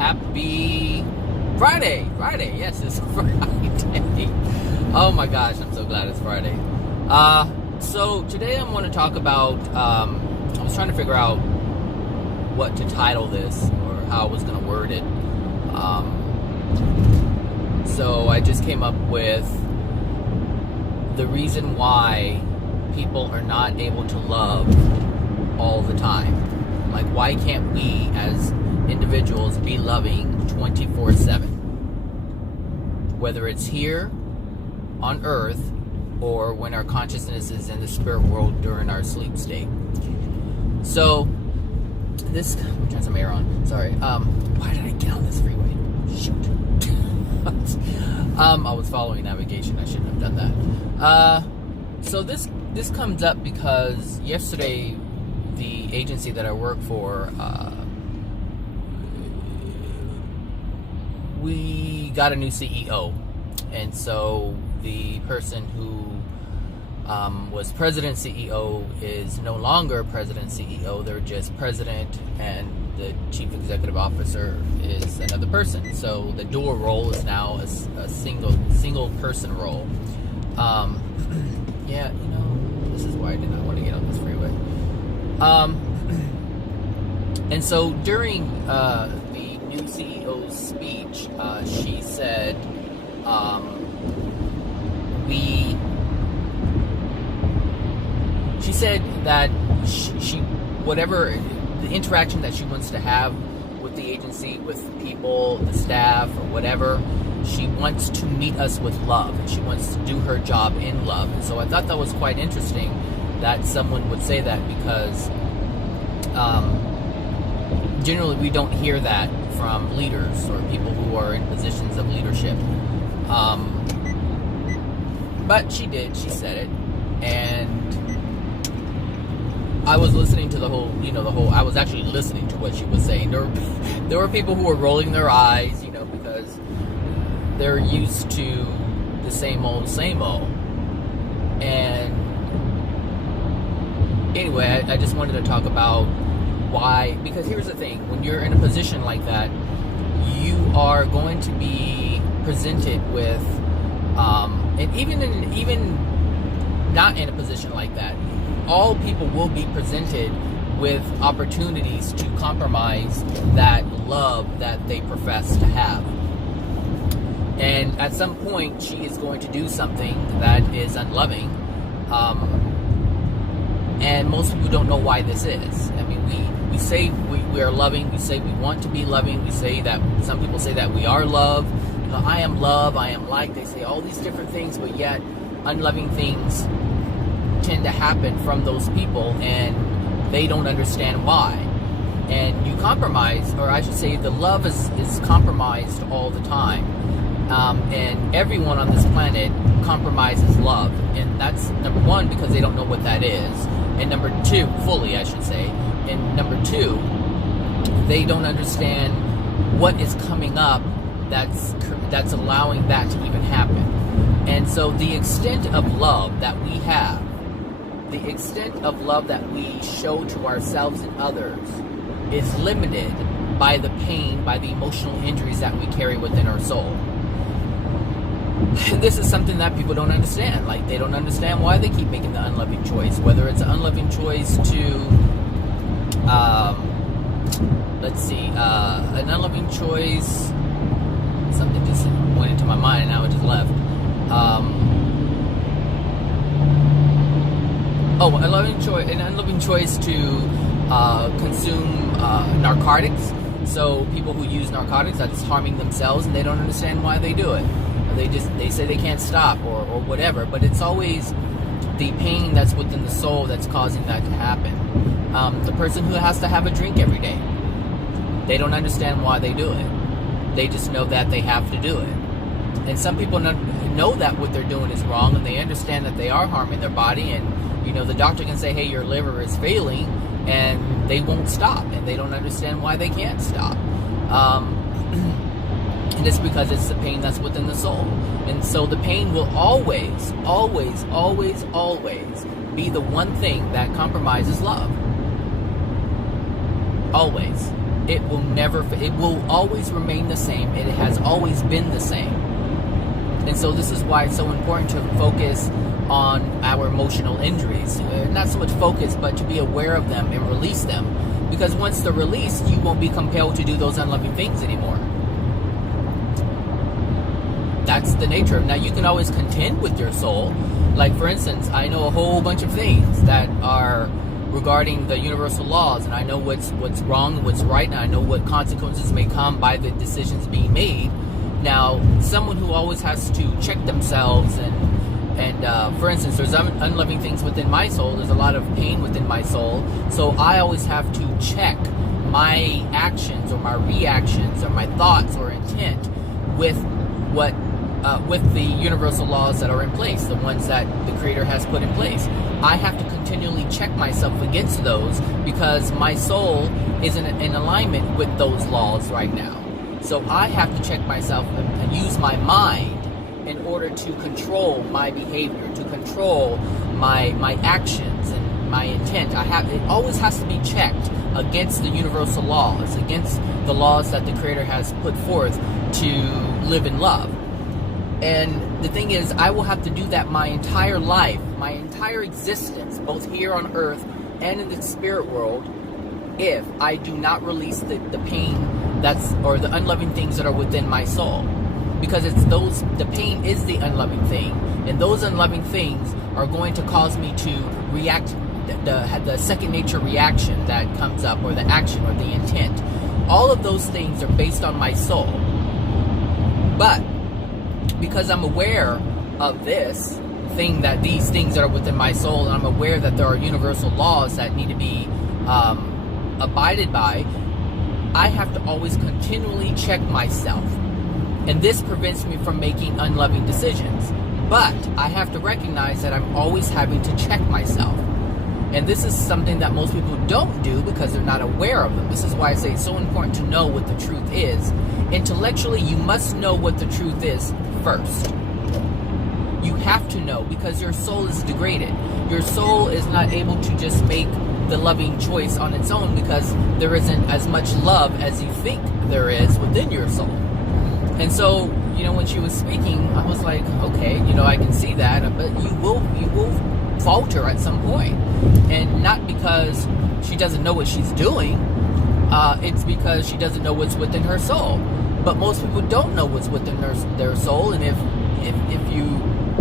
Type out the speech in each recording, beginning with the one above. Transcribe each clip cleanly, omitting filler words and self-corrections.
Happy Friday. Yes, it's Friday. Oh my gosh, I'm so glad it's Friday. So today I'm going to talk about, I was trying to figure out what to title this or how I was going to word it. So I just came up with the reason why people are not able to love all the time. Like, why can't we as individuals be loving 24/7? Whether it's here on earth or when our consciousness is in the spirit world during our sleep state. So this, let me turn some air on. Sorry. Why did I get on this freeway? Shoot. I was following navigation. I shouldn't have done that. So this comes up because yesterday the agency that I work for, we got a new CEO, and so the person who was president CEO is no longer president CEO. They're just president, and the chief executive officer is another person. So the dual role is now a single person role. Yeah, you know, this is why I did not want to get on this freeway. And so during the new CEO's speech, she said, she said that she whatever the interaction that she wants to have with the agency, with people, the staff, or whatever, she wants to meet us with love, and she wants to do her job in love. And so I thought that was quite interesting that someone would say that, because generally we don't hear that from leaders or people who are in positions of leadership. But she did. She said it, and I was listening to the whole. I was actually listening to what she was saying. There were people who were rolling their eyes, because they're used to the same old. And anyway, I just wanted to talk about why, because here's the thing: when you're in a position like that, you are going to be presented with, and even not in a position like that, all people will be presented with opportunities to compromise that love that they profess to have. And at some point, she is going to do something that is unloving. And most people don't know why this is. I mean, we say we are loving. We say we want to be loving. We say that, some people say that we are love. I am love. I am light. They say all these different things, but yet unloving things tend to happen from those people, and they don't understand why. And you compromise, or I should say the love is compromised all the time. And everyone on this planet compromises love. And that's number one, because they don't know what that is. And number two, fully I should say. And number two, they don't understand what is coming up that's allowing that to even happen. And so the extent of love that we have, the extent of love that we show to ourselves and others, is limited by the pain, by the emotional injuries that we carry within our soul. And this is something that people don't understand. Like, they don't understand why they keep making the unloving choice. Whether it's an unloving choice to, an unloving choice, something just went into my mind and now it just left. An unloving choice to consume narcotics. So people who use narcotics, that's harming themselves, and they don't understand why they do it. They say they can't stop or whatever, but it's always the pain that's within the soul that's causing that to happen. The person who has to have a drink every day, they don't understand why they do it. They just know that they have to do it. And some people know that what they're doing is wrong, and they understand that they are harming their body, and the doctor can say, hey, your liver is failing, and they won't stop, and they don't understand why they can't stop. And it's because it's the pain that's within the soul. And so the pain will always, always, always, always be the one thing that compromises love. Always. it will always remain the same. It has always been the same. And so this is why it's so important to focus on our emotional injuries. Not so much focus, but to be aware of them and release them. Because once they're released, you won't be compelled to do those unloving things anymore. That's the nature of it. Now, you can always contend with your soul. Like, for instance, I know a whole bunch of things that are regarding the universal laws, and I know what's wrong and what's right, and I know what consequences may come by the decisions being made. Now, someone who always has to check themselves and for instance, there's unloving things within my soul. There's a lot of pain within my soul. So I always have to check my actions or my reactions or my thoughts or intent with with the universal laws that are in place, the ones that the Creator has put in place. I have to continually check myself against those because my soul isn't in alignment with those laws right now. So I have to check myself and use my mind in order to control my behavior, to control my actions and my intent. It always has to be checked against the universal laws, against the laws that the Creator has put forth to live in love. And the thing is, I will have to do that my entire life, my entire existence, both here on earth and in the spirit world, if I do not release the pain or the unloving things that are within my soul. Because the pain is the unloving thing, and those unloving things are going to cause me to react, the second nature reaction that comes up, or the action or the intent. All of those things are based on my soul. But because I'm aware of these things that are within my soul, and I'm aware that there are universal laws that need to be abided by, I have to always continually check myself. And this prevents me from making unloving decisions. But I have to recognize that I'm always having to check myself. And this is something that most people don't do because they're not aware of them. This is why I say it's so important to know what the truth is. Intellectually, you must know what the truth is first. You have to know, because your soul is degraded. Your soul is not able to just make the loving choice on its own because there isn't as much love as you think there is within your soul. And so, when she was speaking, I was like, okay, I can see that, but you will falter at some point. And not because she doesn't know what she's doing, it's because she doesn't know what's within her soul. But most people don't know what's within their soul, and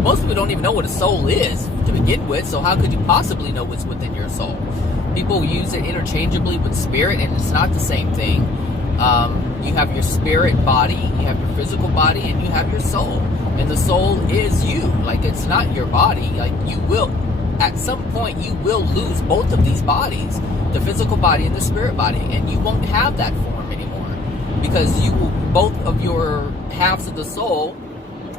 most people don't even know what a soul is to begin with, so how could you possibly know what's within your soul? People use it interchangeably with spirit, and it's not the same thing. You have your spirit body, you have your physical body, and you have your soul. And the soul is you. Like, it's not your body. Like, at some point, you will lose both of these bodies, the physical body and the spirit body, and you won't have that form anymore. Because both of your halves of the soul,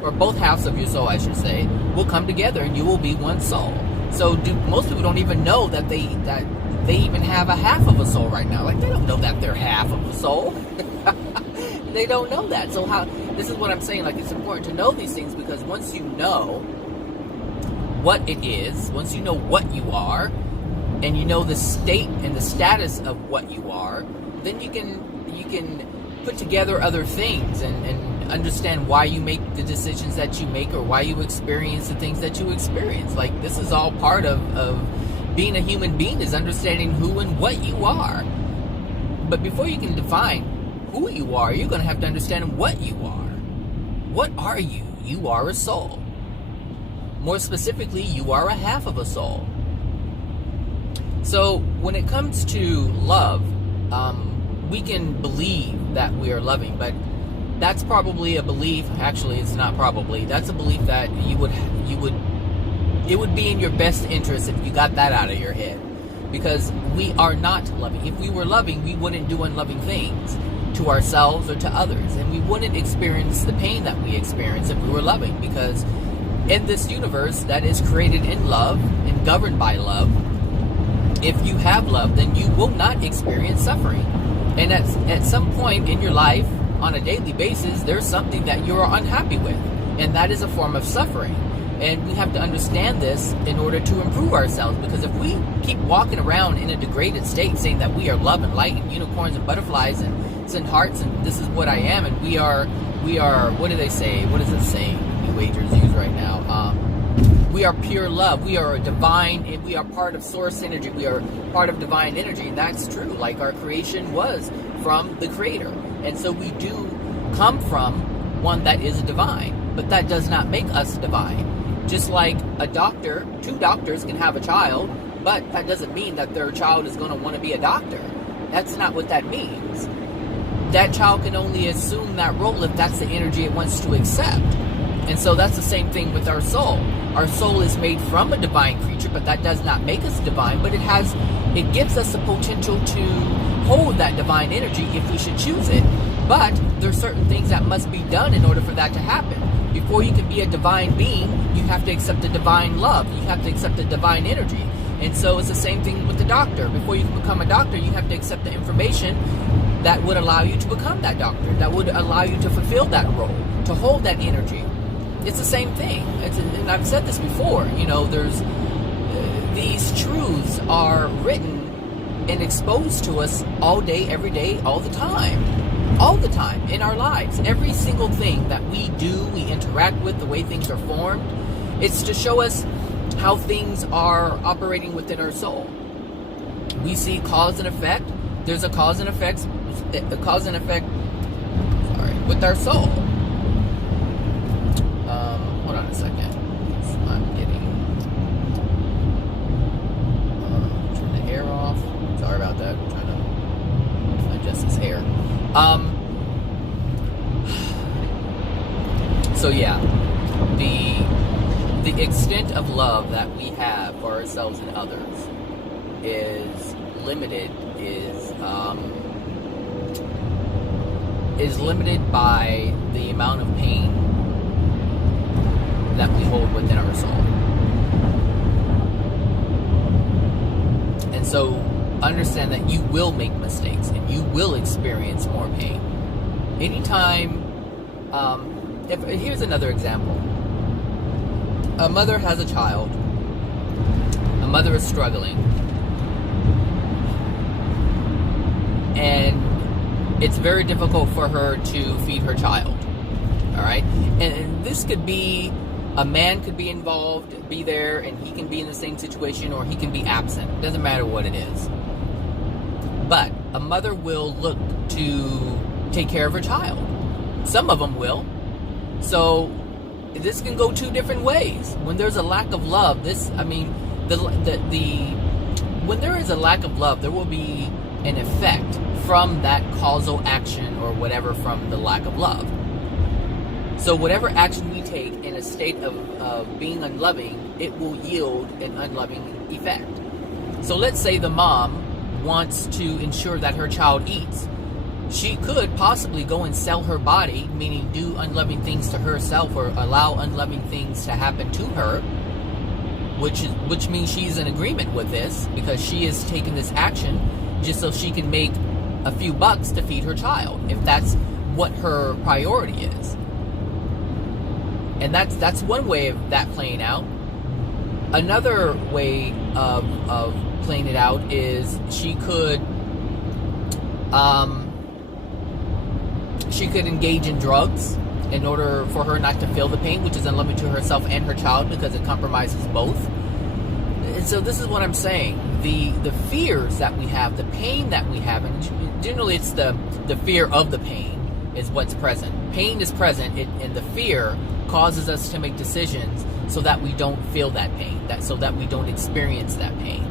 or both halves of your soul, I should say, will come together and you will be one soul. So most people don't even know that they even have a half of a soul right now. Like, they don't know that they're half of a soul. They don't know that. So this is what I'm saying. Like, it's important to know these things, because once you know what it is, once you know what you are, and you know the state and the status of what you are, then you can put together other things and understand why you make the decisions that you make, or why you experience the things that you experience. Like, this is all part of being a human being, is understanding who and what you are. But before you can define who you are, you're going to have to understand what you are. What are you? You are a soul. More specifically, you are a half of a soul. So when it comes to love, we can believe that we are loving, but that's probably a belief. Actually, it's not probably. That's a belief that it would be in your best interest if you got that out of your head. Because we are not loving. If we were loving, we wouldn't do unloving things to ourselves or to others. And we wouldn't experience the pain that we experience if we were loving. Because in this universe that is created in love and governed by love, if you have love, then you will not experience suffering. And at some point in your life, on a daily basis, there's something that you're unhappy with. And that is a form of suffering. And we have to understand this in order to improve ourselves, because if we keep walking around in a degraded state saying that we are love and light and unicorns and butterflies and send hearts and this is what I am, and we are, what do they say? What is it saying New Agers use right now? We are pure love. We are divine, and we are part of source energy. We are part of divine energy, and that's true. Like our creation was from the Creator. And so we do come from one that is divine, but that does not make us divine. Just like a doctor, two doctors can have a child, but that doesn't mean that their child is going to want to be a doctor. That's not what that means. That child can only assume that role if that's the energy it wants to accept. And so that's the same thing with our soul. Our soul is made from a divine creature, but that does not make us divine, but it gives us the potential to hold that divine energy if we should choose it. But there's certain things that must be done in order for that to happen. Before you can be a divine being, you have to accept the divine love. You have to accept the divine energy. And so it's the same thing with the doctor. Before you can become a doctor, you have to accept the information that would allow you to become that doctor, that would allow you to fulfill that role, to hold that energy. It's the same thing. And I've said this before, there's these truths are written and exposed to us all day, every day, all the time in our lives. Every single thing that we do, we interact with, the way things are formed, it's to show us how things are operating within our soul. We see cause and effect. There's a cause and effect with our soul. Hold on a second. I'm getting turn the air off. Sorry about that. I'm trying to adjust this hair. So yeah, the extent of love that we have for ourselves and others is limited. Is limited by the amount of pain that we hold within our soul. And so understand that you will make mistakes and you will experience more pain. Anytime, here's another example. A mother has a child. A mother is struggling. And it's very difficult for her to feed her child. All right? And this could be, a man could be involved, be there, and he can be in the same situation, or he can be absent. It doesn't matter what it is. But a mother will look to take care of her child. Some of them will. So this can go two different ways. When there's a lack of love, when there is a lack of love, there will be an effect from that causal action or whatever from the lack of love. So whatever action we take in a state of being unloving, it will yield an unloving effect. So let's say the mom wants to ensure that her child eats. She could possibly go and sell her body, meaning do unloving things to herself or allow unloving things to happen to her, which means she's in agreement with this because she is taking this action just so she can make a few bucks to feed her child, if that's what her priority is. And that's one way of that playing out. Another way of playing it out is she could engage in drugs in order for her not to feel the pain, which is unloving to herself and her child because it compromises both. And so this is what I'm saying. The fears that we have, the pain that we have, and generally it's the fear of the pain is what's present. Pain is present, and the fear causes us to make decisions so that we don't feel that pain, so that we don't experience that pain.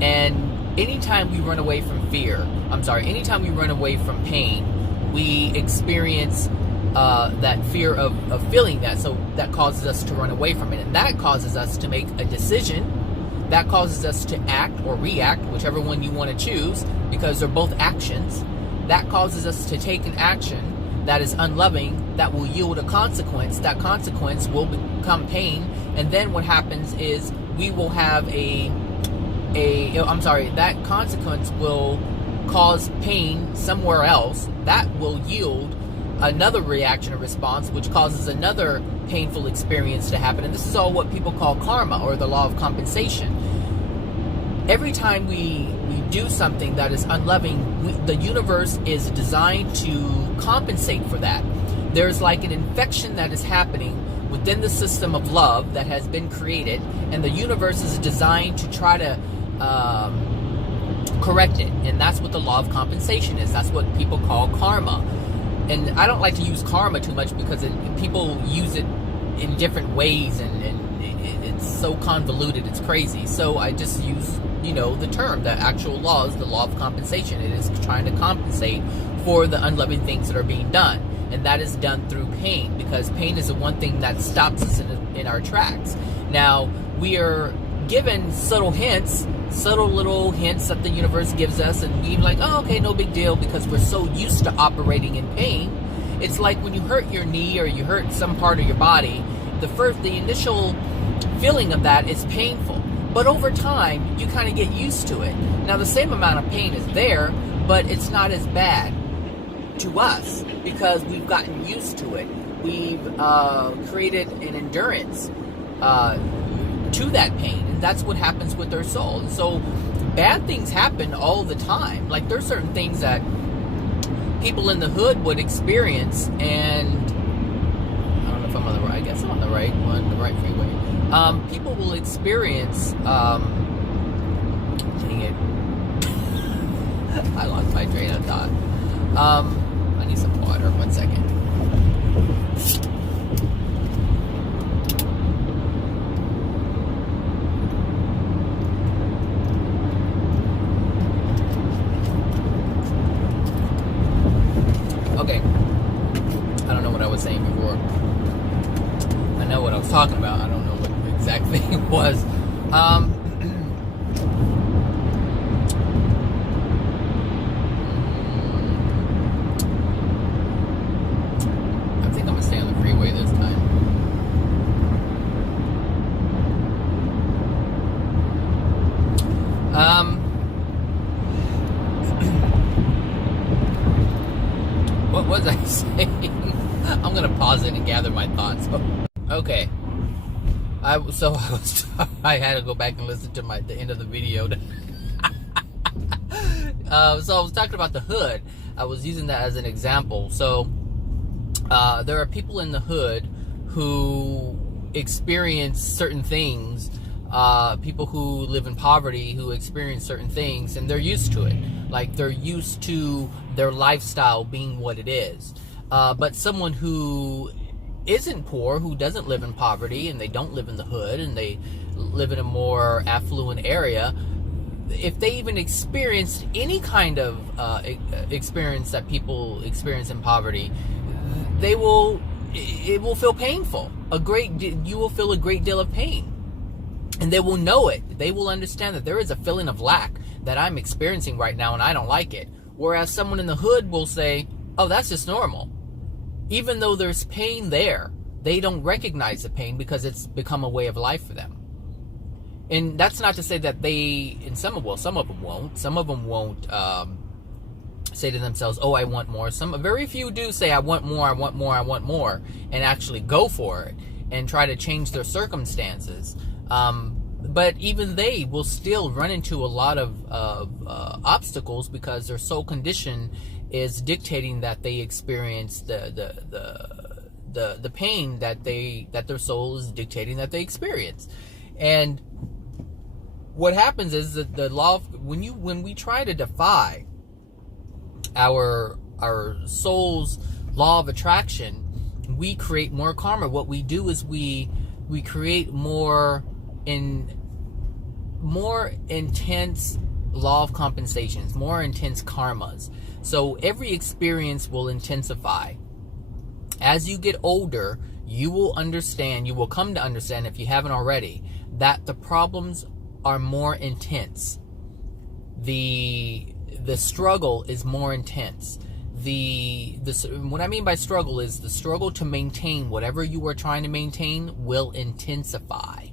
And anytime we run away from anytime we run away from pain, we experience that fear of feeling that, so that causes us to run away from it, and that causes us to make a decision. That causes us to act or react, whichever one you want to choose, because they're both actions. That causes us to take an action that is unloving, that will yield a consequence. That consequence will become pain, and then what happens is we will have that consequence will cause pain somewhere else. That will yield another reaction or response, which causes another painful experience to happen. And this is all what people call karma, or the law of compensation. Every time we do something that is unloving, the universe is designed to compensate for that. There's like an infection that is happening within the system of love that has been created, and the universe is designed to try to correct it. And that's what the law of compensation is. That's what people call karma. And I don't like to use karma too much because people use it in different ways, and it's so convoluted, it's crazy. So I just use, the term, the actual law is the law of compensation. It is trying to compensate for the unloving things that are being done. And that is done through pain, because pain is the one thing that stops us in our tracks. Now, we are given subtle little hints that the universe gives us, and we're like, oh, okay, no big deal, because we're so used to operating in pain. It's like when you hurt your knee or you hurt some part of your body, the initial feeling of that is painful. But over time, you kind of get used to it. Now, the same amount of pain is there, but it's not as bad to us because we've gotten used to it. We've created an endurance to that pain, and that's what happens with our soul. And so bad things happen all the time. Like, there's certain things that people in the hood would experience, and I don't know if I'm on the right, I guess I'm on the right one, the right freeway. People will experience dang it. I lost my train of thought. I need some water, 1 second. Okay, I don't know what I was saying before. I know what I was talking about. I don't know what the exact thing was. I think I'm gonna stay on the freeway this time. What was I saying? I'm gonna pause it and gather my thoughts. Okay. I had to go back and listen to the end of the video. So I was talking about the hood. I was using that as an example. So there are people in the hood who experience certain things. People who live in poverty who experience certain things, and they're used to it. Like, they're used to their lifestyle being what it is. But someone who isn't poor, who doesn't live in poverty, and they don't live in the hood, and they live in a more affluent area, if they even experienced any kind of experience that people experience in poverty, it will feel painful. You will feel a great deal of pain. And they will know it. They will understand that there is a feeling of lack that I'm experiencing right now, and I don't like it. Whereas someone in the hood will say, oh, that's just normal. Even though there's pain there, they don't recognize the pain because it's become a way of life for them. And that's not to say that some of them won't. Some of them won't say to themselves, oh, I want more. Very few do say, I want more, I want more, I want more, and actually go for it and try to change their circumstances. But even they will still run into a lot of obstacles because their soul condition is dictating that they experience the pain that their soul is dictating that they experience. And what happens is that the law of, when we try to defy our soul's law of attraction, we create more karma. What we do is we create more intense law of compensations, more intense karmas. So every experience will intensify. As you get older, you will come to understand, if you haven't already, that the problems are more intense. The struggle is more intense. What I mean by struggle is the struggle to maintain whatever you are trying to maintain will intensify.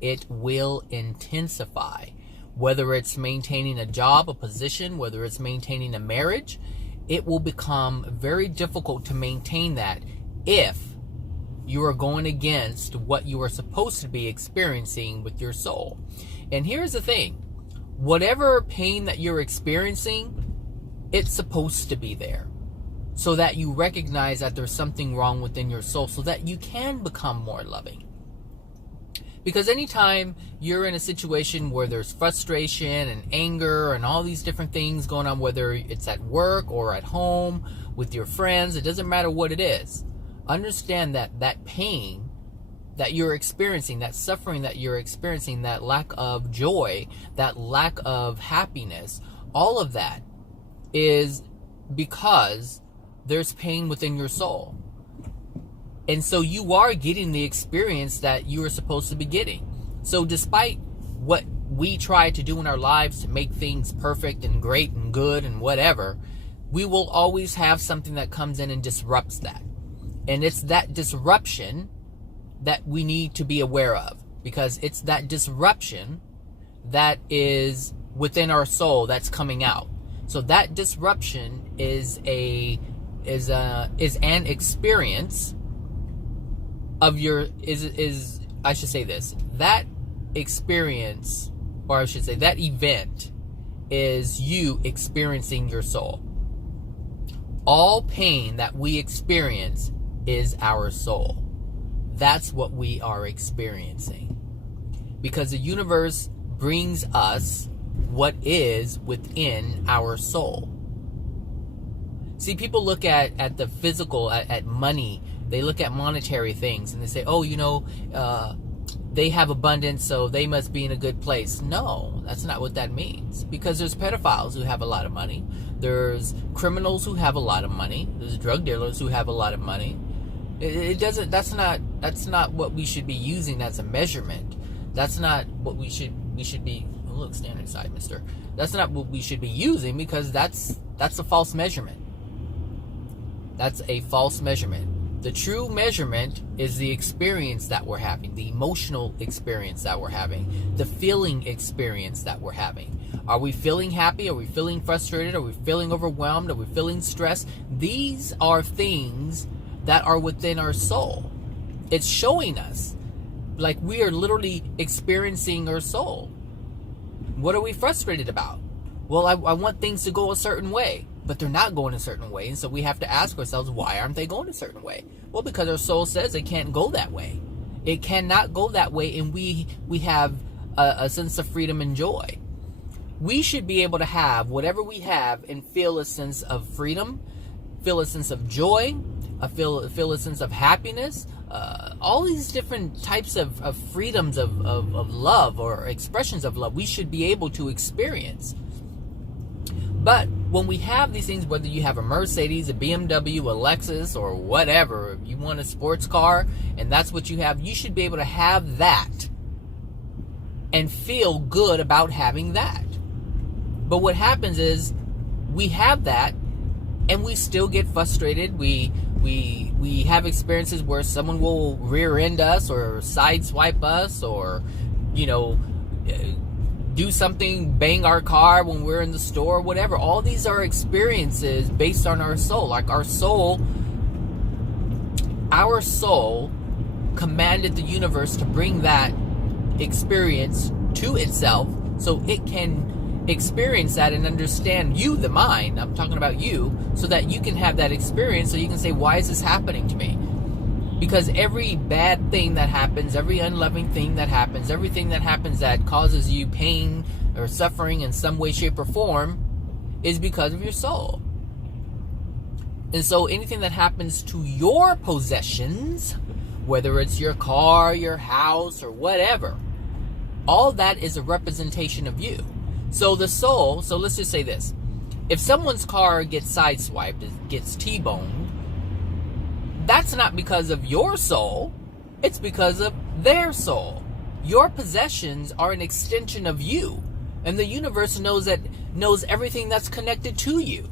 It will intensify. Whether it's maintaining a job, a position, whether it's maintaining a marriage, it will become very difficult to maintain that if you are going against what you are supposed to be experiencing with your soul. And here's the thing, whatever pain that you're experiencing, it's supposed to be there so that you recognize that there's something wrong within your soul so that you can become more loving. Because anytime you're in a situation where there's frustration and anger and all these different things going on, whether it's at work or at home with your friends, it doesn't matter what it is. Understand that that pain that you're experiencing, that suffering that you're experiencing, that lack of joy, that lack of happiness, all of that is because there's pain within your soul. And so you are getting the experience that you are supposed to be getting. So despite what we try to do in our lives to make things perfect and great and good and whatever, we will always have something that comes in and disrupts that. And it's that disruption that we need to be aware of, because it's that disruption that is within our soul that's coming out. So that disruption is an experience of your I should say this, that experience, or I should say that event is you experiencing your soul. All pain that we experience is our soul. That's what we are experiencing. Because the universe brings us what is within our soul. See, people look at the physical, at money. They look at monetary things and they say, oh, they have abundance, so they must be in a good place. No, that's not what that means. Because there's pedophiles who have a lot of money. There's criminals who have a lot of money. There's drug dealers who have a lot of money. That's not what we should be using as a measurement. That's not what we should be. Oh, look, stand inside, mister. That's not what we should be using, because that's a false measurement. That's a false measurement. The true measurement is the experience that we're having, the emotional experience that we're having, the feeling experience that we're having. Are we feeling happy? Are we feeling frustrated? Are we feeling overwhelmed? Are we feeling stressed? These are things that are within our soul. It's showing us, like, we are literally experiencing our soul. What are we frustrated about? Well, I want things to go a certain way, but they're not going a certain way. And so we have to ask ourselves, why aren't they going a certain way? Well, because our soul says it can't go that way. It cannot go that way, and we have a sense of freedom and joy. We should be able to have whatever we have and feel a sense of freedom, feel a sense of joy, feel a sense of happiness, all these different types of freedoms of love or expressions of love we should be able to experience. But when we have these things, whether you have a Mercedes, a BMW, a Lexus, or whatever, if you want a sports car and that's what you have, you should be able to have that and feel good about having that. But what happens is we have that and we still get frustrated. We have experiences where someone will rear end us or sideswipe us, or do something, bang our car when we're in the store, whatever. All these are experiences based on our soul. Like our soul commanded the universe to bring that experience to itself so it can experience that and understand you, the mind. I'm talking about you, so that you can have that experience, so you can say, why is this happening to me? Because every bad thing that happens, every unloving thing that happens, everything that happens that causes you pain or suffering in some way, shape, or form is because of your soul. And so anything that happens to your possessions, whether it's your car, your house, or whatever, all that is a representation of you. So the soul, so let's just say this. If someone's car gets sideswiped, it gets T-boned, that's not because of your soul. It's because of their soul. Your possessions are an extension of you. And the universe knows everything that's connected to you.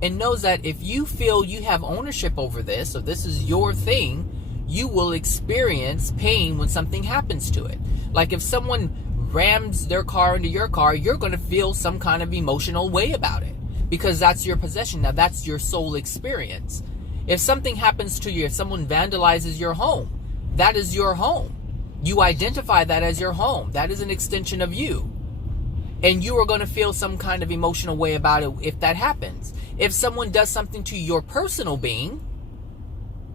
And knows that if you feel you have ownership over this, or this is your thing, you will experience pain when something happens to it. Like if someone rams their car into your car, you're going to feel some kind of emotional way about it. because that's your possession. Now that's your soul experience. If something happens to you, if someone vandalizes your home, that is your home. You identify that as your home. That is an extension of you. And you are going to feel some kind of emotional way about it if that happens. If someone does something to your personal being,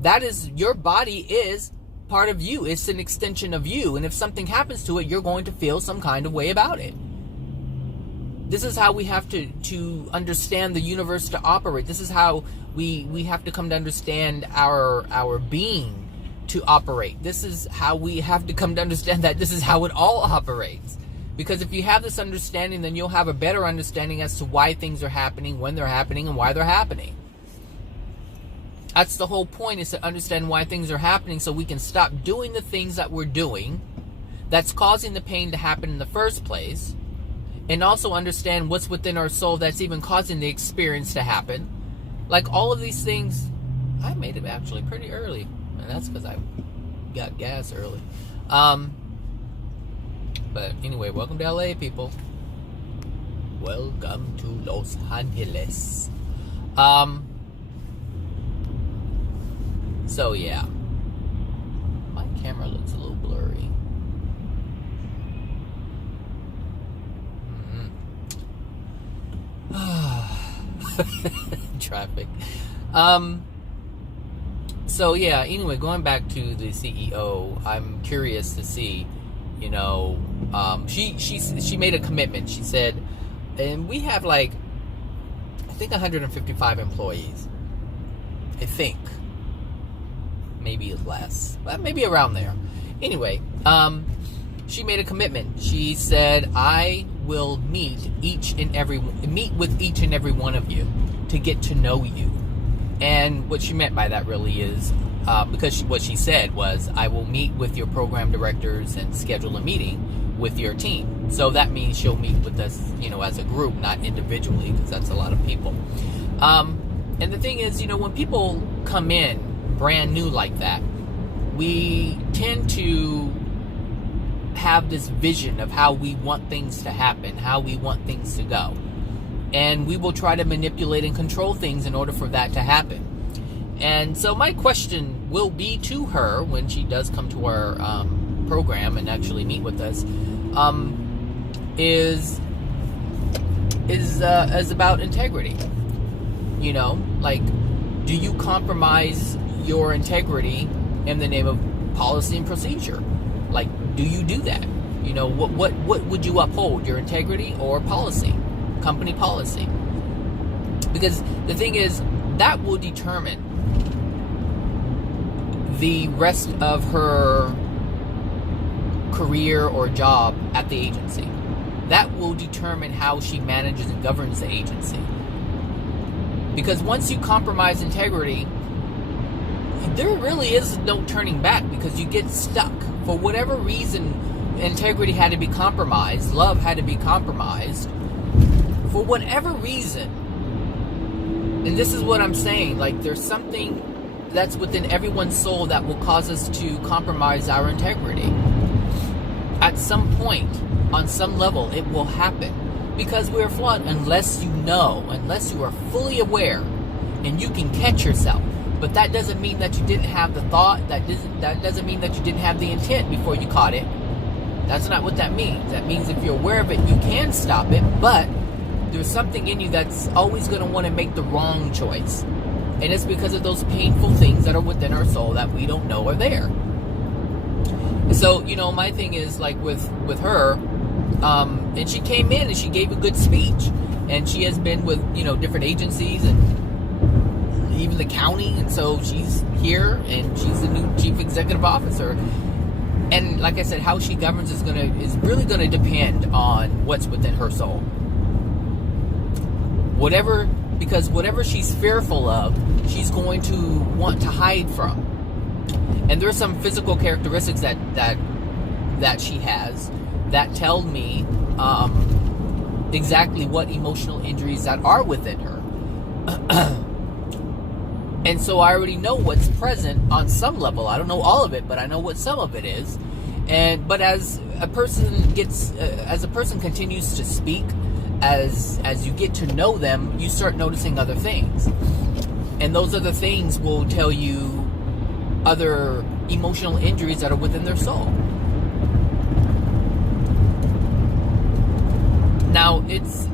that is, your body is part of you. It's an extension of you. And if something happens to it, you're going to feel some kind of way about it. This is how we have to understand the universe to operate. This is how we have to come to understand our being to operate. This is how we have to come to understand that this is how it all operates. Because if you have this understanding, then you'll have a better understanding as to why things are happening, when they're happening, and why they're happening. That's the whole point, is to understand why things are happening so we can stop doing the things that we're doing that's causing the pain to happen in the first place, and also understand what's within our soul that's even causing the experience to happen. Like all of these things, I made it actually pretty early. And that's because I got gas early. But anyway, welcome to LA, people. Welcome to Los Angeles. So yeah, my camera looks a little blurry. Traffic. So yeah, anyway, going back to the CEO, I'm curious to see, you know, she made a commitment. She said, and we have like, I think 155 employees. I think. Maybe less, but maybe around there. Anyway, she made a commitment. She said, I will meet with each and every one of you to get to know you. And what she meant by that really is, because what she said was, I will meet with your program directors and schedule a meeting with your team. So that means she'll meet with us, you know, as a group, not individually, because that's a lot of people. And the thing is, you know, when people come in brand new like that, we tend to have this vision of how we want things to happen, how we want things to go. And we will try to manipulate and control things in order for that to happen. And so my question will be to her when she does come to our program and actually meet with us, is about integrity. You know, like, do you compromise your integrity in the name of policy and procedure? Like, do you do that? You know, what would you uphold, your integrity or policy, company policy? Because the thing is, that will determine the rest of her career or job at the agency. That will determine how she manages and governs the agency. Because once you compromise integrity, there really is no turning back, because you get stuck. For whatever reason, integrity had to be compromised, love had to be compromised. For whatever reason, and this is what I'm saying, like, there's something that's within everyone's soul that will cause us to compromise our integrity. At some point, on some level, it will happen. Because we're flawed, unless you know, unless you are fully aware, and you can catch yourself. But that doesn't mean that you didn't have the thought, that doesn't mean that you didn't have the intent before you caught it. That's not what that means. That means if you're aware of it, you can stop it, but there's something in you that's always going to want to make the wrong choice. And it's because of those painful things that are within our soul that we don't know are there. So, you know, my thing is, like, with her, and she came in and she gave a good speech, and she has been with, you know, different agencies and even the county, and so she's here and she's the new chief executive officer. And like I said, how she governs is really gonna depend on what's within her soul. Because whatever she's fearful of, she's going to want to hide from. And there's some physical characteristics that she has that tell me exactly what emotional injuries that are within her. And so I already know what's present on some level. I don't know all of it, but I know what some of it is. But as a person continues to speak as you get to know them, you start noticing other things. And those other things will tell you other emotional injuries that are within their soul. Now, it's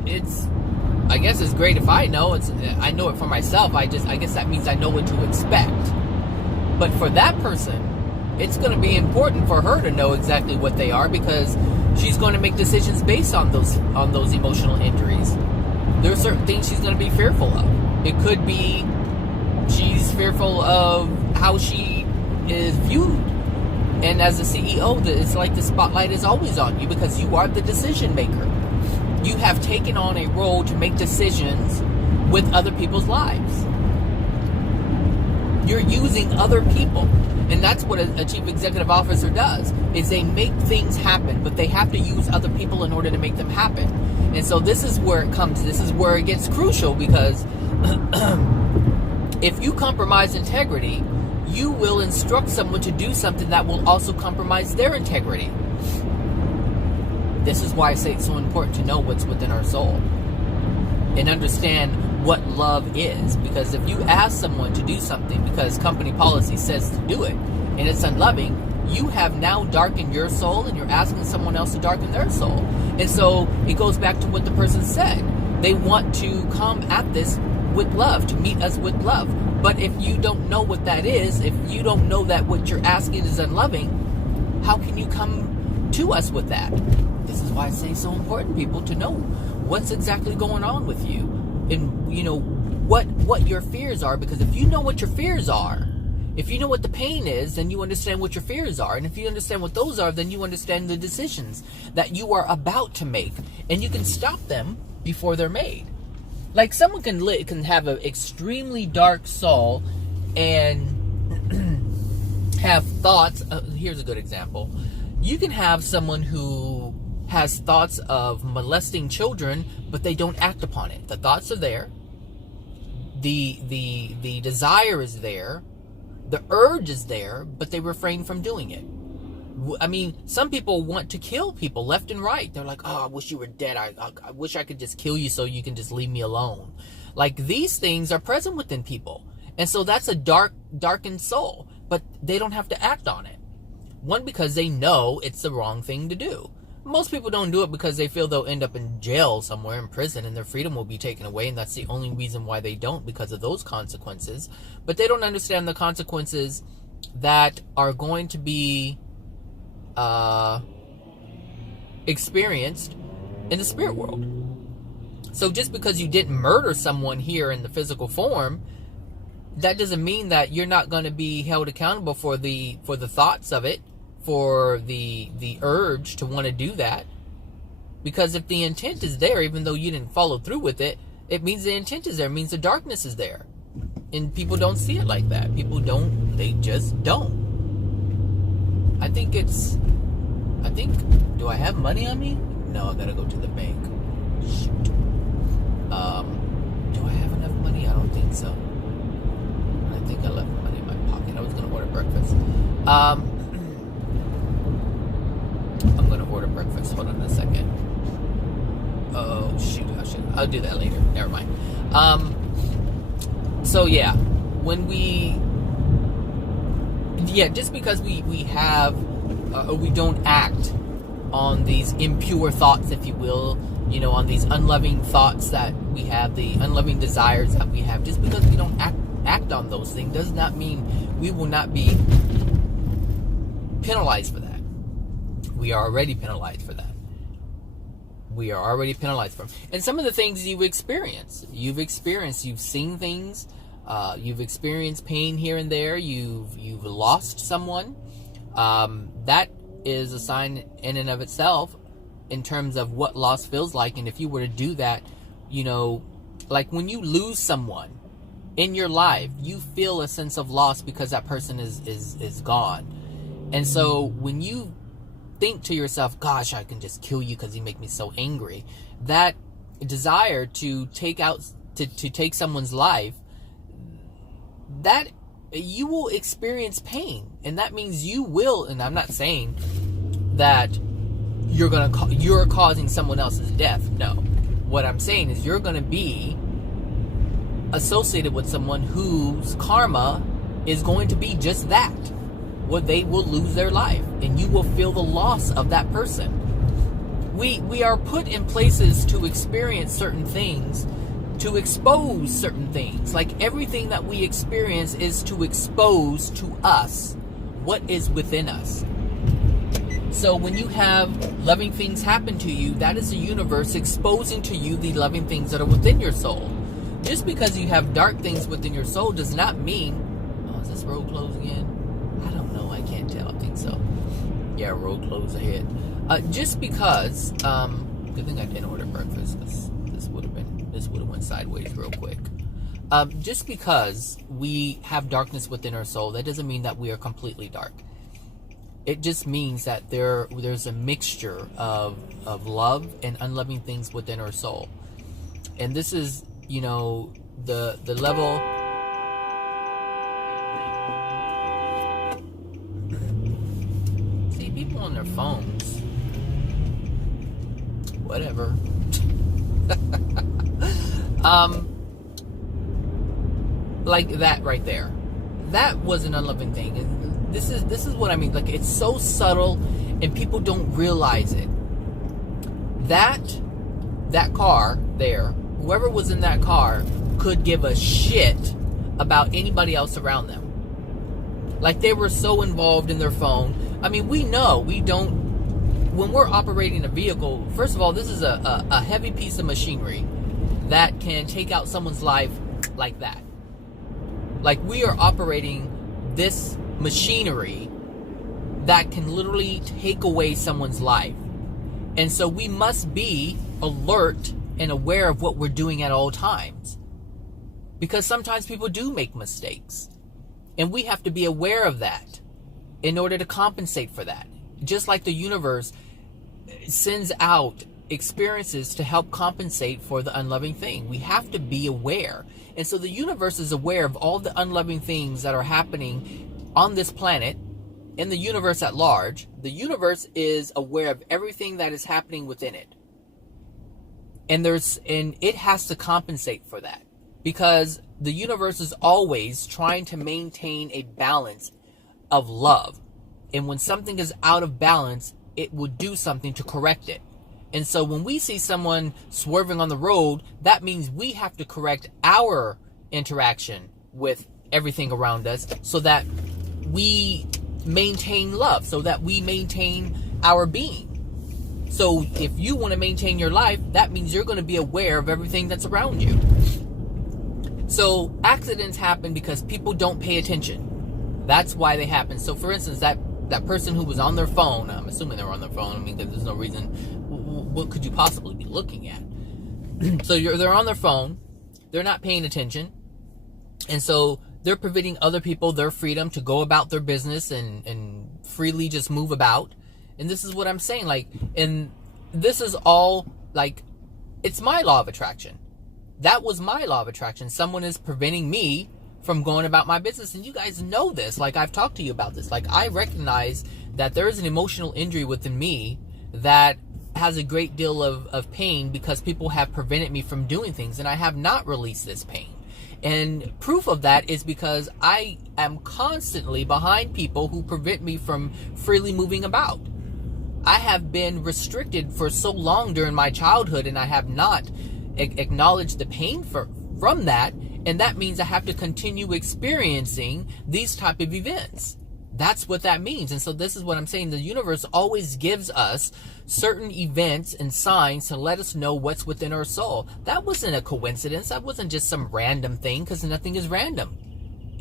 I guess it's great if I know. I know it for myself. I guess that means I know what to expect. But for that person, it's going to be important for her to know exactly what they are, because she's going to make decisions based on those emotional injuries. There are certain things she's going to be fearful of. It could be she's fearful of how she is viewed. And as a CEO, it's like the spotlight is always on you, because you are the decision maker. You have taken on a role to make decisions with other people's lives. You're using other people. And that's what a chief executive officer does, is they make things happen, but they have to use other people in order to make them happen. And so this is where it gets crucial, because if you compromise integrity, you will instruct someone to do something that will also compromise their integrity. This is why I say it's so important to know what's within our soul and understand what love is. Because if you ask someone to do something because company policy says to do it and it's unloving, you have now darkened your soul, and you're asking someone else to darken their soul. And so it goes back to what the person said. They want to come at this with love, to meet us with love. But if you don't know what that is, if you don't know that what you're asking is unloving, how can you come to us with that? This is why I say it's so important, people, to know what's exactly going on with you, and what your fears are. Because if you know what your fears are, if you know what the pain is, then you understand what your fears are. And if you understand what those are, then you understand the decisions that you are about to make, and you can stop them before they're made. Like, someone can have an extremely dark soul and have thoughts. Here's a good example. You can have someone who has thoughts of molesting children, but they don't act upon it. The thoughts are there. The desire is there. The urge is there, but they refrain from doing it. I mean, some people want to kill people left and right. They're like, oh, I wish you were dead. I wish I could just kill you so you can just leave me alone. Like, these things are present within people. And so that's a darkened soul, but they don't have to act on it. One, because they know it's the wrong thing to do. Most people don't do it because they feel they'll end up in jail somewhere, in prison, and their freedom will be taken away, and that's the only reason why they don't, because of those consequences. But they don't understand the consequences that are going to be experienced in the spirit world. So just because you didn't murder someone here in the physical form, that doesn't mean that you're not going to be held accountable for the thoughts of it, for the urge to want to do that. Because if the intent is there, even though you didn't follow through with it, it means the intent is there. It means the darkness is there. And people don't see it like that. People don't. They just don't. Do I have money on me? No, I gotta go to the bank. Shoot. Do I have enough money? I don't think so. I think I left money in my pocket. I was gonna order breakfast. I'm gonna order breakfast. Hold on a second. Oh shoot! I'll do that later. Never mind. So yeah, just because we have or we don't act on these impure thoughts, if you will, on these unloving thoughts that we have, the unloving desires that we have, just because we don't act on those things does not mean we will not be penalized for that. We are already penalized for that. And some of the things you've experienced, you've seen things, you've experienced pain here and there, you've lost someone. That is a sign in and of itself in terms of what loss feels like. And if you were to do that, like when you lose someone in your life, you feel a sense of loss because that person is gone. And so when you think to yourself, gosh, I can just kill you because you make me so angry, that desire to take someone's life, that you will experience pain. And that means you will, and I'm not saying that you're causing someone else's death. No. what I'm saying is you're going to be associated with someone whose karma is going to be just that, where they will lose their life and you will feel the loss of that person. We are put in places to experience certain things, to expose certain things. Like everything that we experience is to expose to us what is within us. So when you have loving things happen to you, that is the universe exposing to you the loving things that are within your soul. Just because you have dark things within your soul does not mean... Oh, is this road closed again? I don't know. I can't tell. I think so. Yeah, road closed ahead. Just because... good thing I didn't order breakfast, because this would have went sideways real quick. Just because we have darkness within our soul, that doesn't mean that we are completely dark. It just means that there's a mixture of love and unloving things within our soul. And this is, you know, the level... See, people on their phones. Whatever. Like that right there. That was an unloving thing. And this is what I mean. Like, it's so subtle and people don't realize it. That car there, whoever was in that car could give a shit about anybody else around them. Like, they were so involved in their phone. I mean, we know we don't... When we're operating a vehicle, first of all, this is a heavy piece of machinery that can take out someone's life like that. Like, we are operating this machinery that can literally take away someone's life. And so we must be alert and aware of what we're doing at all times. Because sometimes people do make mistakes. And we have to be aware of that in order to compensate for that. Just like the universe sends out experiences to help compensate for the unloving thing. We have to be aware. And so the universe is aware of all the unloving things that are happening on this planet, in the universe at large. The universe is aware of everything that is happening within it. And it has to compensate for that. Because the universe is always trying to maintain a balance of love. And when something is out of balance, it will do something to correct it. And so when we see someone swerving on the road, that means we have to correct our interaction with everything around us so that we maintain love, so that we maintain our being. So if you want to maintain your life, that means you're going to be aware of everything that's around you. So accidents happen because people don't pay attention. That's why they happen. So for instance, that person who was on their phone, I'm assuming they were on their phone, I mean, because there's no reason, what could you possibly be looking at? So they're on their phone, they're not paying attention, and so they're preventing other people their freedom to go about their business and freely just move about. And this is what I'm saying, like, and this is all, like, it's my law of attraction. That was my law of attraction. Someone is preventing me from going about my business, and you guys know this. Like, I've talked to you about this. Like, I recognize that there is an emotional injury within me that has a great deal of pain because people have prevented me from doing things, and I have not released this pain. And proof of that is because I am constantly behind people who prevent me from freely moving about. I have been restricted for so long during my childhood, and I have not acknowledged the pain from that. And that means I have to continue experiencing these type of events. That's what that means. And so this is what I'm saying. The universe always gives us certain events and signs to let us know what's within our soul. That wasn't a coincidence. That wasn't just some random thing, because nothing is random.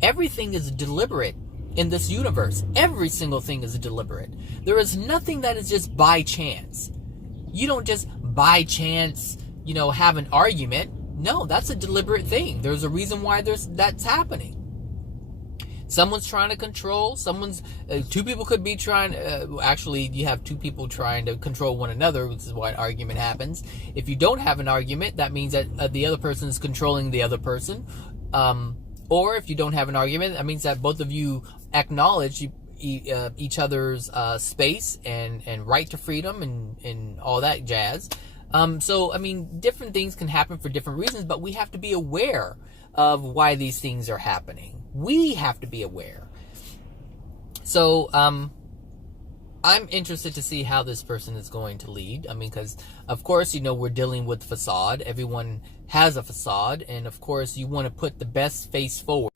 Everything is deliberate in this universe. Every single thing is deliberate. There is nothing that is just by chance. You don't just by chance, have an argument. No, that's a deliberate thing. There's a reason why that's happening. Someone's trying to control. Two people could be trying. Actually, you have two people trying to control one another, which is why an argument happens. If you don't have an argument, that means that the other person is controlling the other person. Or if you don't have an argument, that means that both of you acknowledge each other's space and right to freedom and all that jazz. So, I mean, different things can happen for different reasons, but we have to be aware of why these things are happening. We have to be aware. So, I'm interested to see how this person is going to lead. I mean, because, of course, we're dealing with facade. Everyone has a facade. And, of course, you want to put the best face forward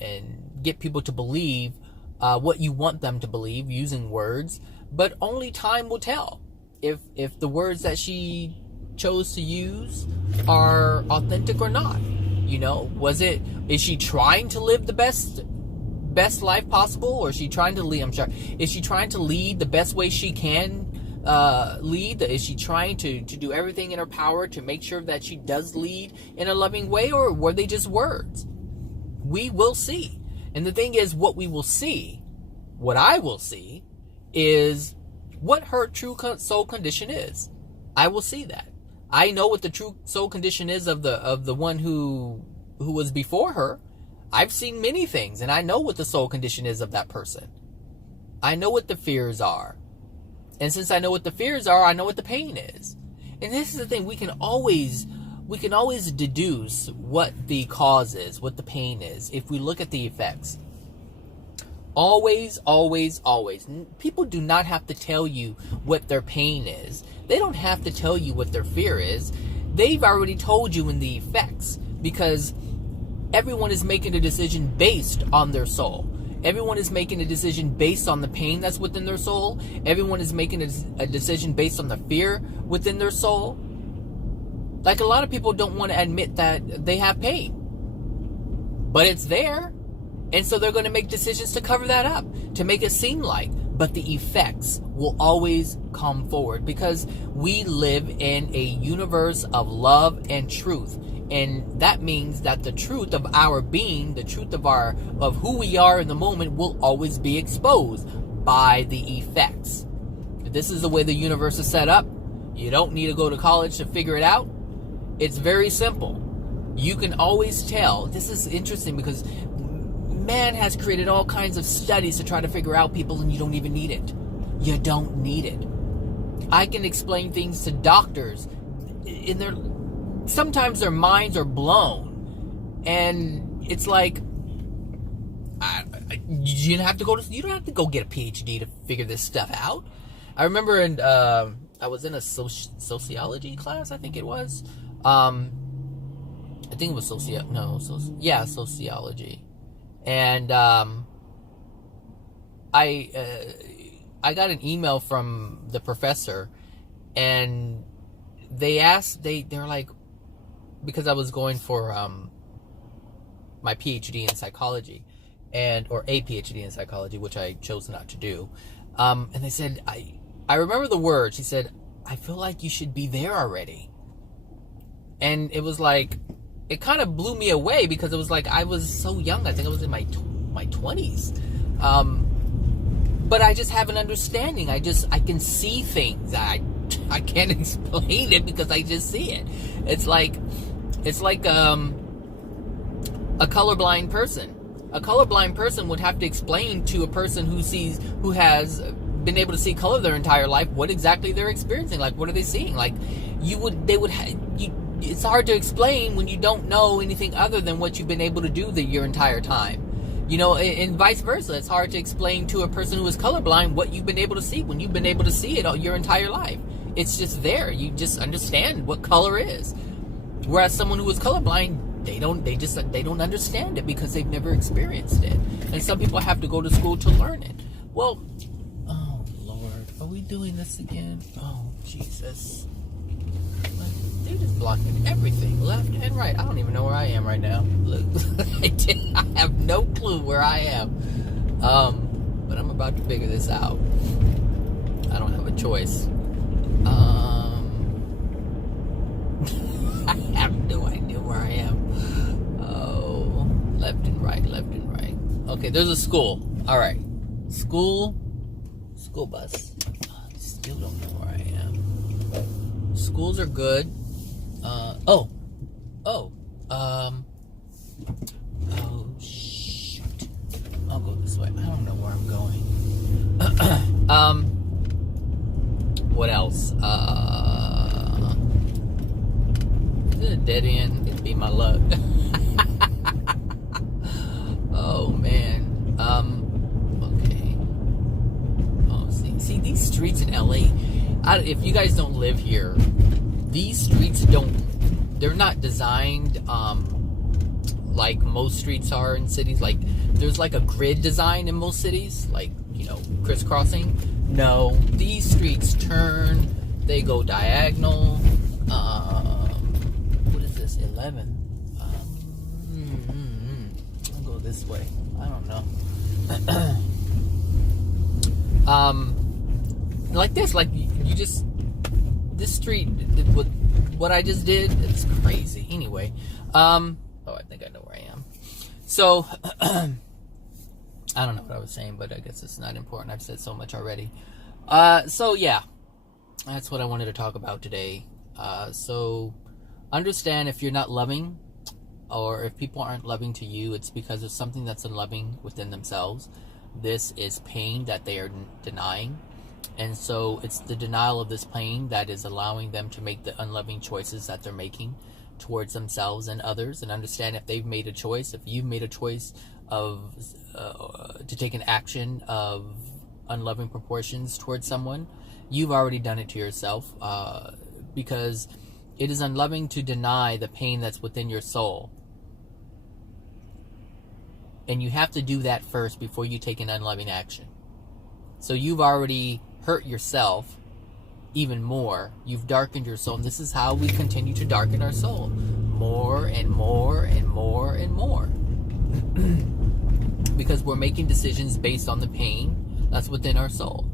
and get people to believe what you want them to believe using words. But only time will tell if the words that she chose to use are authentic or not. Is she trying to live the best life possible, or is she trying to lead? Is she trying to lead the best way she can lead? Is she trying to do everything in her power to make sure that she does lead in a loving way, or were they just words? We will see. And the thing is, what I will see is what her true soul condition is. I will see that. I know what the true soul condition is of the one who was before her. I've seen many things, and I know what the soul condition is of that person. I know what the fears are. And since I know what the fears are, I know what the pain is. And this is the thing, we can always deduce what the cause is, what the pain is, if we look at the effects. Always, always, always. People do not have to tell you what their pain is. They don't have to tell you what their fear is. They've already told you in the effects, because everyone is making a decision based on their soul. Everyone is making a decision based on the pain that's within their soul. Everyone is making a decision based on the fear within their soul. Like, a lot of people don't want to admit that they have pain, but it's there. And so they're going to make decisions to cover that up, to make it seem like. But the effects will always come forward, because we live in a universe of love and truth. And that means that the truth of our being, the truth of who we are in the moment, will always be exposed by the effects. This is the way the universe is set up. You don't need to go to college to figure it out. It's very simple. You can always tell. This is interesting, because man has created all kinds of studies to try to figure out people, and you don't even need it. You don't need it. I can explain things to doctors sometimes their minds are blown, and it's like, you don't have to go get a PhD to figure this stuff out. I remember I was in a sociology class, I think it was. I think it was sociology. And I got an email from the professor, and they're like, because I was going for my PhD in psychology, or a PhD in psychology, which I chose not to do. And they said, I remember the words. She said, "I feel like you should be there already." And it was like, it kind of blew me away, because it was like, I was so young. I think I was in my 20s. But I just have an understanding. I can see things. I can't explain it, because I just see it. It's like a colorblind person. A colorblind person would have to explain to a person who has been able to see color their entire life what exactly they're experiencing. Like, what are they seeing? Like, it's hard to explain when you don't know anything other than what you've been able to do your entire time. And vice versa. It's hard to explain to a person who is colorblind what you've been able to see when you've been able to see it all your entire life. It's just there. You just understand what color is. Whereas someone who is colorblind, they don't understand it, because they've never experienced it. And some people have to go to school to learn it. Well, oh Lord, are we doing this again? Oh Jesus. They're just blocking everything, left and right. I don't even know where I am right now. Look, I have no clue where I am. But I'm about to figure this out. I don't have a choice. I have no idea where I am. Oh, left and right, left and right. Okay, there's a school. All right, school bus. I still don't know where I am. Schools are good. Oh shoot. I'll go this way. I don't know where I'm going. What else? dead end, it'd be my luck. Oh man. Okay. Oh, see these streets in LA. If you guys don't live here, these streets they're not designed like most streets are in cities. Like there's like a grid design in most cities, like, you know, crisscrossing. No, these streets turn, they go diagonal. What is this? 11. I'll go this way. I don't know. Like this, like you just, this street, what I just did, it's crazy. Anyway, oh, I think I know where I am. So, I don't know what I was saying, but I guess it's not important. I've said so much already. So yeah, that's what I wanted to talk about today. So understand, if you're not loving, or if people aren't loving to you, it's because of something that's unloving within themselves. This is pain that they are denying. And so it's the denial of this pain that is allowing them to make the unloving choices that they're making towards themselves and others. And understand, if they've made a choice, if you've made a choice of to take an action of unloving proportions towards someone, you've already done it to yourself, because it is unloving to deny the pain that's within your soul. And you have to do that first before you take an unloving action. So you've already hurt yourself even more. You've darkened your soul. And this is how we continue to darken our soul. More and more and more and more. Because we're making decisions based on the pain that's within our soul.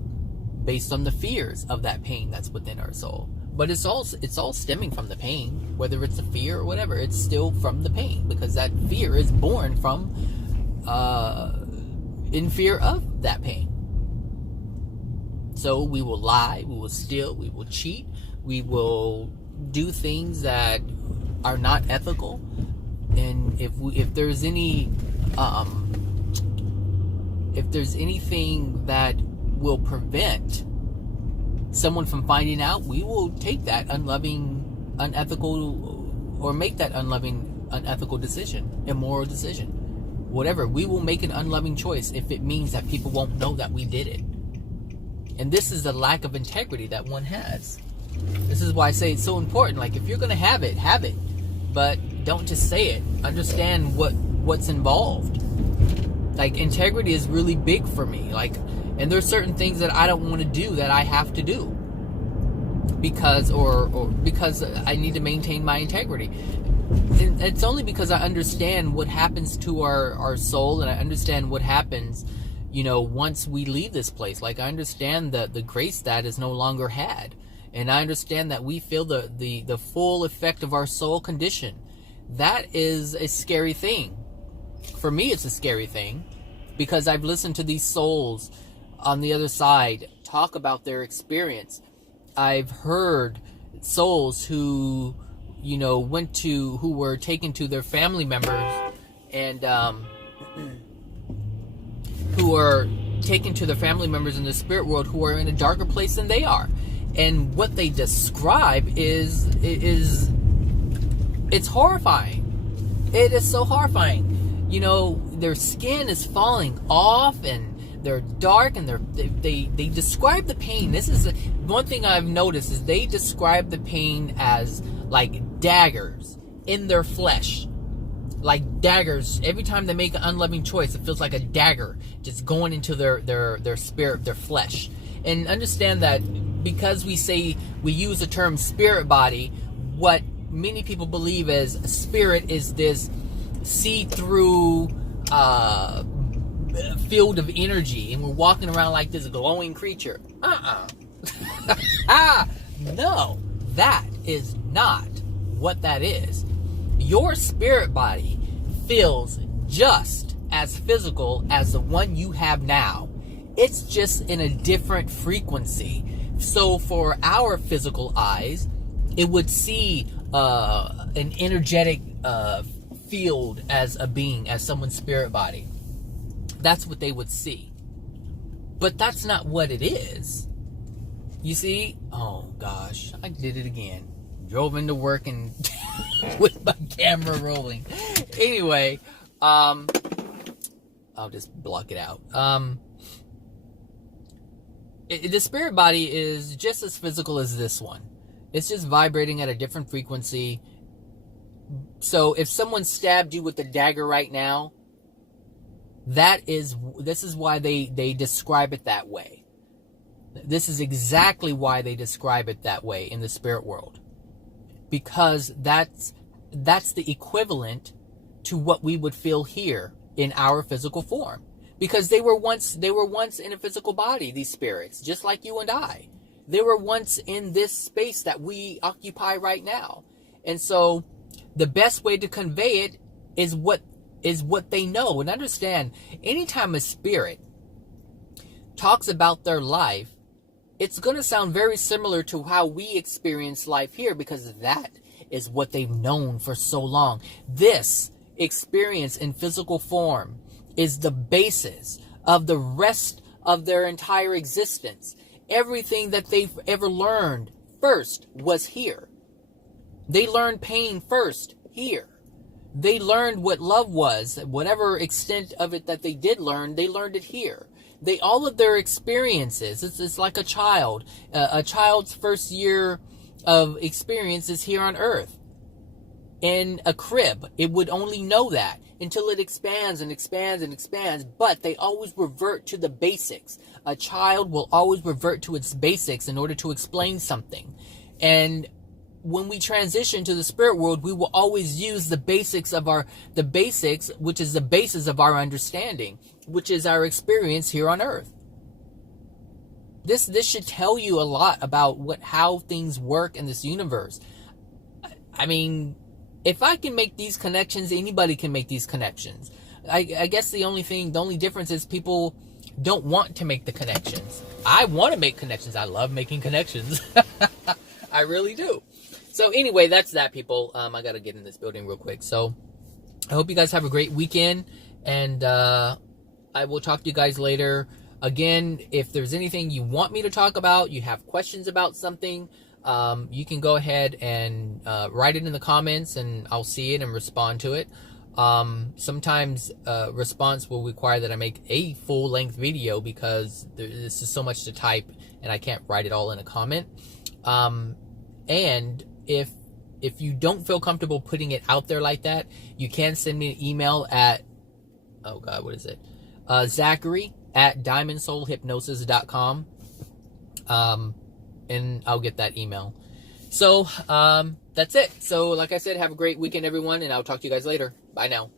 Based on the fears of that pain that's within our soul. But it's all stemming from the pain. Whether it's a fear or whatever, it's still from the pain. Because that fear is born from in fear of that pain. So we will lie, we will steal, we will cheat, we will do things that are not ethical. And if there's anything that will prevent someone from finding out, we will take that unloving, unethical, or make that unloving, unethical decision, immoral decision. Whatever, we will make an unloving choice if it means that people won't know that we did it. And this is the lack of integrity that one has. This is why I say it's so important. Like, if you're going to have it. But don't just say it. Understand what's involved. Like, integrity is really big for me. Like, and there's certain things that I don't want to do that I have to do. Because I need to maintain my integrity. And it's only because I understand what happens to our soul, and I understand what happens, you know, once we leave this place. Like, I understand the grace that is no longer had. And I understand that we feel the full effect of our soul condition. That is a scary thing. For me, it's a scary thing. Because I've listened to these souls on the other side talk about their experience. I've heard souls who, you know, who were taken to their family members, and who are taken to their family members in the spirit world who are in a darker place than they are. And what they describe is it's horrifying. It is so horrifying. You know, their skin is falling off, and they're dark, and they describe the pain. This is one thing I've noticed, is they describe the pain as like daggers in their flesh. Like daggers. Every time they make an unloving choice, it feels like a dagger just going into their spirit, their flesh. And understand that because we use the term spirit body, what many people believe as a spirit is this see-through field of energy, and we're walking around like this glowing creature. No, that is not what that is. Your spirit body feels just as physical as the one you have now. It's just in a different frequency. So for our physical eyes, it would see an energetic field as a being, as someone's spirit body. That's what they would see. But that's not what it is. You see? Oh gosh, I did it again. drove into work and with my camera rolling. Anyway, I'll just block it out. The spirit body is just as physical as this one. It's just vibrating at a different frequency. So if someone stabbed you with a dagger right now, this is why they describe it that way. This is exactly why they describe it that way in the spirit world. Because that's the equivalent to what we would feel here in our physical form. Because they were once in a physical body, these spirits, just like you and I. They were once in this space that we occupy right now. And so the best way to convey it is what they know. And understand, anytime a spirit talks about their life, it's going to sound very similar to how we experience life here, because that is what they've known for so long. This experience in physical form is the basis of the rest of their entire existence. Everything that they've ever learned first was here. They learned pain first here. They learned what love was, whatever extent of it that they did learn, they learned it here. All of their experiences, it's like a child. A child's first year of experience is here on earth. In a crib, it would only know that until it expands and expands and expands, but they always revert to the basics. A child will always revert to its basics in order to explain something. And when we transition to the spirit world, we will always use the basics, which is the basis of our understanding, which is our experience here on earth. This should tell you a lot about how things work in this universe. I mean, if I can make these connections, anybody can make these connections. I guess the only difference is people don't want to make the connections. I want to make connections. I love making connections. I really do. So anyway, that's that, people. I got to get in this building real quick. So I hope you guys have a great weekend, and I will talk to you guys later. Again, if there's anything you want me to talk about, you have questions about something, you can go ahead and write it in the comments, and I'll see it and respond to it. Sometimes response will require that I make a full-length video, because this is so much to type and I can't write it all in a comment. And if you don't feel comfortable putting it out there like that, you can send me an email at, Zachary@diamondsoulhypnosis.com, and I'll get that email. So that's it. So like I said, have a great weekend, everyone, and I'll talk to you guys later. Bye now.